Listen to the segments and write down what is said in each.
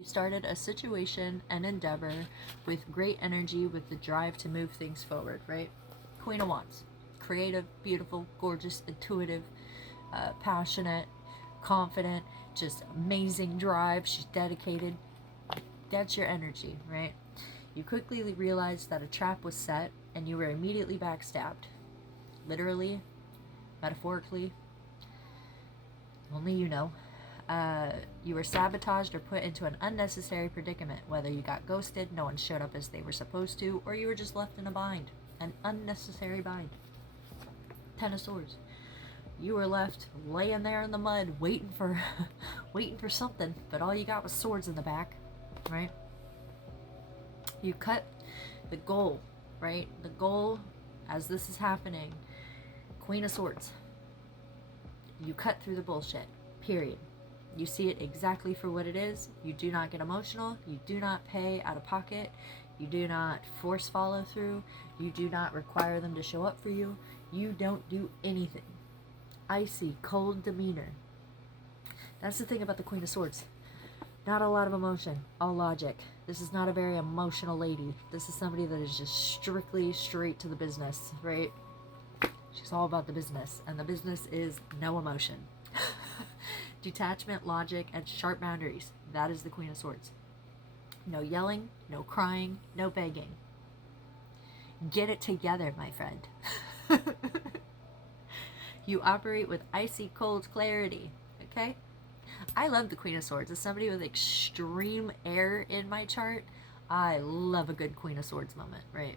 You started a situation and endeavor with great energy, with the drive to move things forward, right? Queen of Wands. Creative, beautiful, gorgeous, intuitive, passionate, confident, just amazing drive. She's dedicated. That's your energy, right? You quickly realized that a trap was set and you were immediately backstabbed. Literally, metaphorically, only you know. You were sabotaged or put into an unnecessary predicament, whether you got ghosted, no one showed up as they were supposed to, or you were just left in a bind, an unnecessary bind. Ten of Swords. You were left laying there in the mud, waiting for, waiting for something, but all you got was swords in the back, right? You cut the goal, right? The goal, as this is happening, Queen of Swords. You cut through the bullshit, period. You see it exactly for what it is. You do not get emotional. You do not pay out of pocket. You do not force follow through. You do not require them to show up for you. You don't do anything. Icy, cold demeanor. That's the thing about the Queen of Swords. Not a lot of emotion, all logic. This is not a very emotional lady. This is somebody that is just strictly straight to the business, right? She's all about the business, and the business is no emotion. Detachment, logic, and sharp boundaries. That is the Queen of Swords. No yelling, no crying, no begging. Get it together, my friend. You operate with icy cold clarity, okay? I love the Queen of Swords. As somebody with extreme air in my chart, I love a good Queen of Swords moment, right?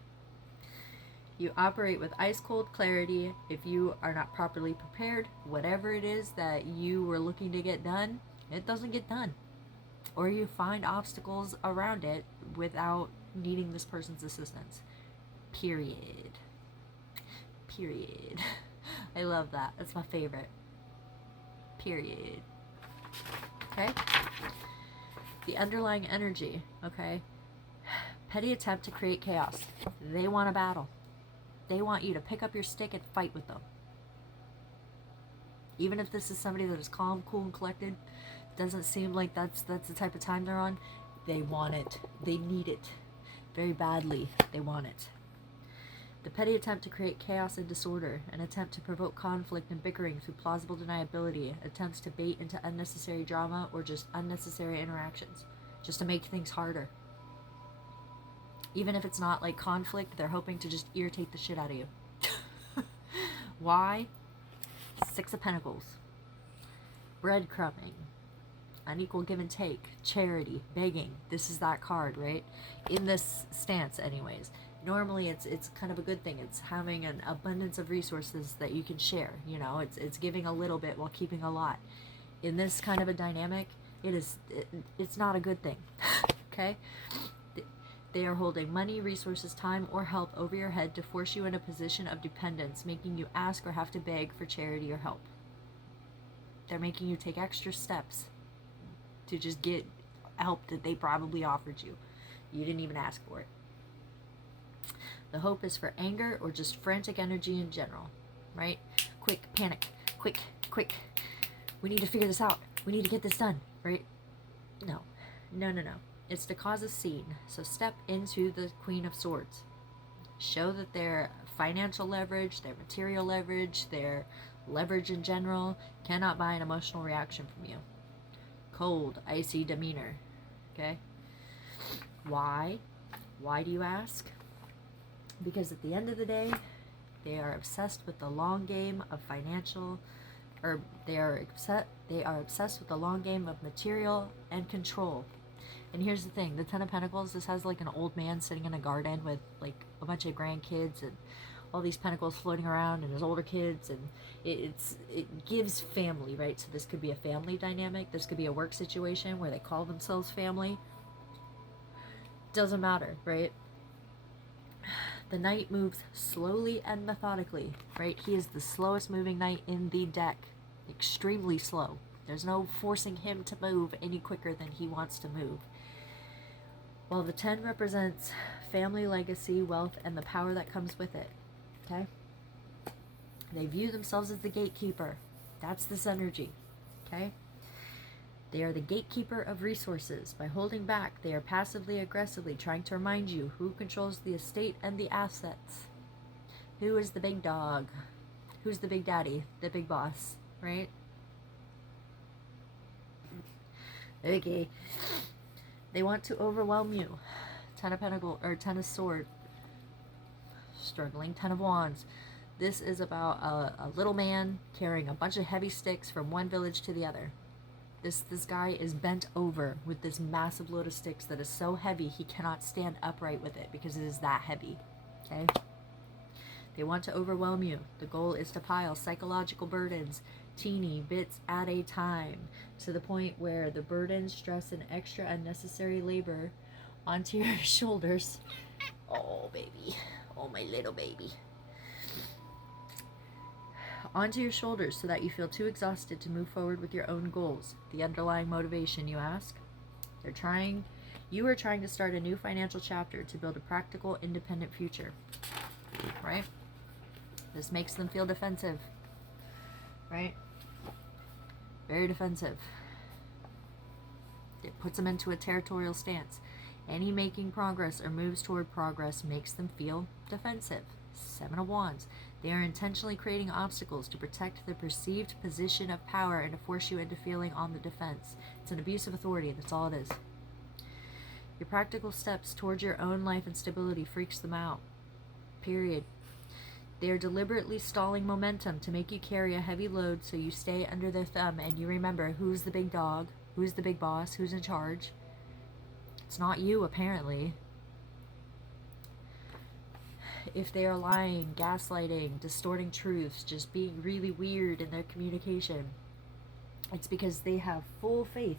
You operate with ice cold clarity. If you are not properly prepared, whatever it is that you were looking to get done, it doesn't get done. Or you find obstacles around it without needing this person's assistance. Period. Period. I love that. That's my favorite. Period. Okay? The underlying energy, okay? Petty attempt to create chaos. They want a battle. They want you to pick up your stick and fight with them. Even if this is somebody that is calm, cool, and collected, doesn't seem like that's the type of time they're on, they want it. They need it. Very badly, they want it. The petty attempt to create chaos and disorder, an attempt to provoke conflict and bickering through plausible deniability, attempts to bait into unnecessary drama or just unnecessary interactions, just to make things harder. Even if it's not like conflict, they're hoping to just irritate the shit out of you. Why? Six of Pentacles. Breadcrumbing. Unequal give and take. Charity. Begging. This is that card, right? In this stance, anyways. Normally, it's kind of a good thing. It's having an abundance of resources that you can share. You know, it's giving a little bit while keeping a lot. In this kind of a dynamic, it's not a good thing. Okay? They are holding money, resources, time, or help over your head to force you in a position of dependence, making you ask or have to beg for charity or help. They're making you take extra steps to just get help that they probably offered you. You didn't even ask for it. The hope is for anger or just frantic energy in general, right? Quick, panic, quick, quick. We need to figure this out. We need to get this done, right? No. It's to cause a scene. So step into the Queen of Swords. Show that their financial leverage, their material leverage, their leverage in general cannot buy an emotional reaction from you. Cold, icy demeanor. Okay? Why? Why do you ask? Because at the end of the day, they are obsessed with the long game of financial, or they are obsessed with the long game of material and control. And here's the thing, the Ten of Pentacles, this has like an old man sitting in a garden with like a bunch of grandkids and all these pentacles floating around and his older kids, and it gives family, right? So this could be a family dynamic. This could be a work situation where they call themselves family. Doesn't matter, right? The knight moves slowly and methodically, right? He is the slowest moving knight in the deck. Extremely slow. There's no forcing him to move any quicker than he wants to move. While the 10 represents family legacy, wealth, and the power that comes with it. Okay? They view themselves as the gatekeeper. That's this energy. Okay? They are the gatekeeper of resources. By holding back, they are passively aggressively trying to remind you who controls the estate and the assets. Who is the big dog? Who's the big daddy? The big boss, right? Okay. They want to overwhelm you. Ten of Pentacles, or Ten of Swords. Struggling. Ten of Wands. This is about a little man carrying a bunch of heavy sticks from one village to the other. This guy is bent over with this massive load of sticks that is so heavy he cannot stand upright with it because it is that heavy. Okay? They want to overwhelm you. The goal is to pile psychological burdens, teeny bits at a time, to the point where the burden, stress, and extra unnecessary labor onto your shoulders. Oh, baby. Oh, my little baby. Onto your shoulders so that you feel too exhausted to move forward with your own goals. The underlying motivation, you ask? You are trying to start a new financial chapter to build a practical, independent future. Right? This makes them feel defensive. Right? Very defensive. It puts them into a territorial stance. Any making progress or moves toward progress makes them feel defensive. Seven of Wands. They are intentionally creating obstacles to protect their perceived position of power and to force you into feeling on the defense. It's an abuse of authority. That's all it is. Your practical steps towards your own life and stability freaks them out. Period. They are deliberately stalling momentum to make you carry a heavy load so you stay under their thumb and you remember who's the big dog, who's the big boss, who's in charge. It's not you, apparently. If they are lying, gaslighting, distorting truths, just being really weird in their communication, it's because they have full faith.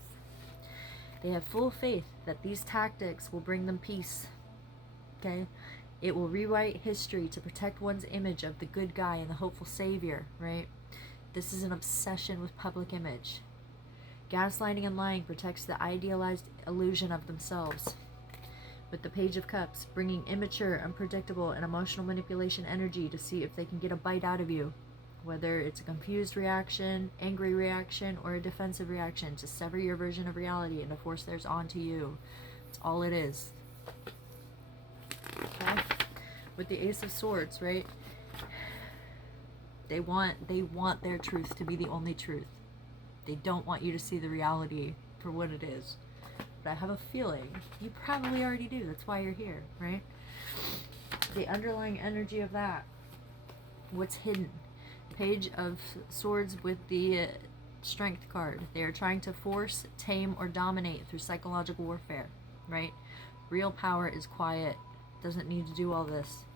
They have full faith that these tactics will bring them peace. Okay? It will rewrite history to protect one's image of the good guy and the hopeful savior, right? This is an obsession with public image. Gaslighting and lying protects the idealized illusion of themselves. With the Page of Cups, bringing immature, unpredictable, and emotional manipulation energy to see if they can get a bite out of you. Whether it's a confused reaction, angry reaction, or a defensive reaction to sever your version of reality and to force theirs onto you. That's all it is. Okay? With the Ace of Swords, right? They want their truth to be the only truth. They don't want you to see the reality for what it is. But I have a feeling you probably already do. That's why you're here, right? The underlying energy of that. What's hidden? Page of Swords with the Strength card. They are trying to force, tame, or dominate through psychological warfare, right? Real power is quiet. Doesn't need to do all this.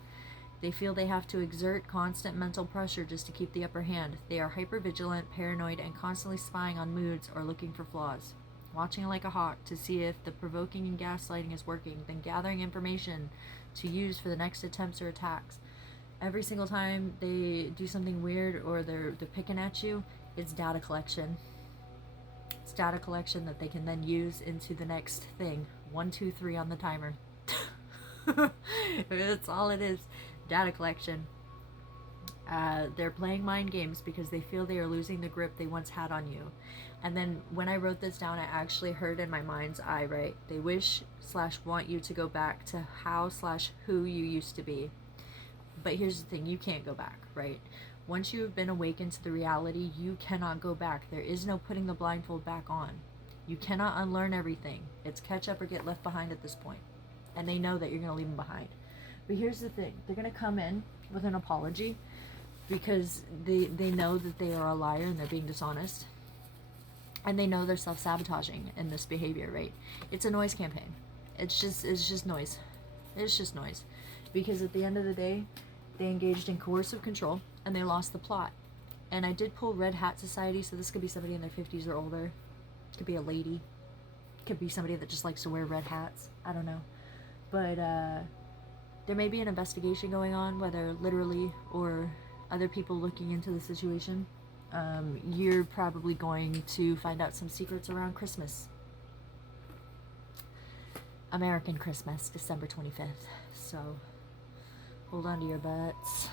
They feel they have to exert constant mental pressure just to keep the upper hand. They are hypervigilant, paranoid, and constantly spying on moods or looking for flaws. Watching like a hawk to see if the provoking and gaslighting is working, then gathering information to use for the next attempts or attacks. Every single time they do something weird or they're picking at you, it's data collection. It's data collection that they can then use into the next thing. 1, 2, 3 on the timer. That's all it is. Data collection. They're playing mind games because they feel they are losing the grip they once had on you. And then when I wrote this down, I actually heard in my mind's eye, right? They wish/want you to go back to how/who you used to be. But here's the thing, you can't go back, right? Once you have been awakened to the reality, you cannot go back. There is no putting the blindfold back on. You cannot unlearn everything. It's catch up or get left behind at this point. And they know that you're going to leave them behind. But here's the thing, they're going to come in with an apology because they know that they are a liar and they're being dishonest. And they know they're self-sabotaging in this behavior, right? It's a noise campaign. It's just noise. It's just noise. Because at the end of the day, they engaged in coercive control and they lost the plot. And I did pull Red Hat Society, so this could be somebody in their 50s or older. It could be a lady. It could be somebody that just likes to wear red hats. I don't know. But there may be an investigation going on, whether literally or other people looking into the situation. You're probably going to find out some secrets around Christmas. American Christmas, December 25th. So hold on to your butts.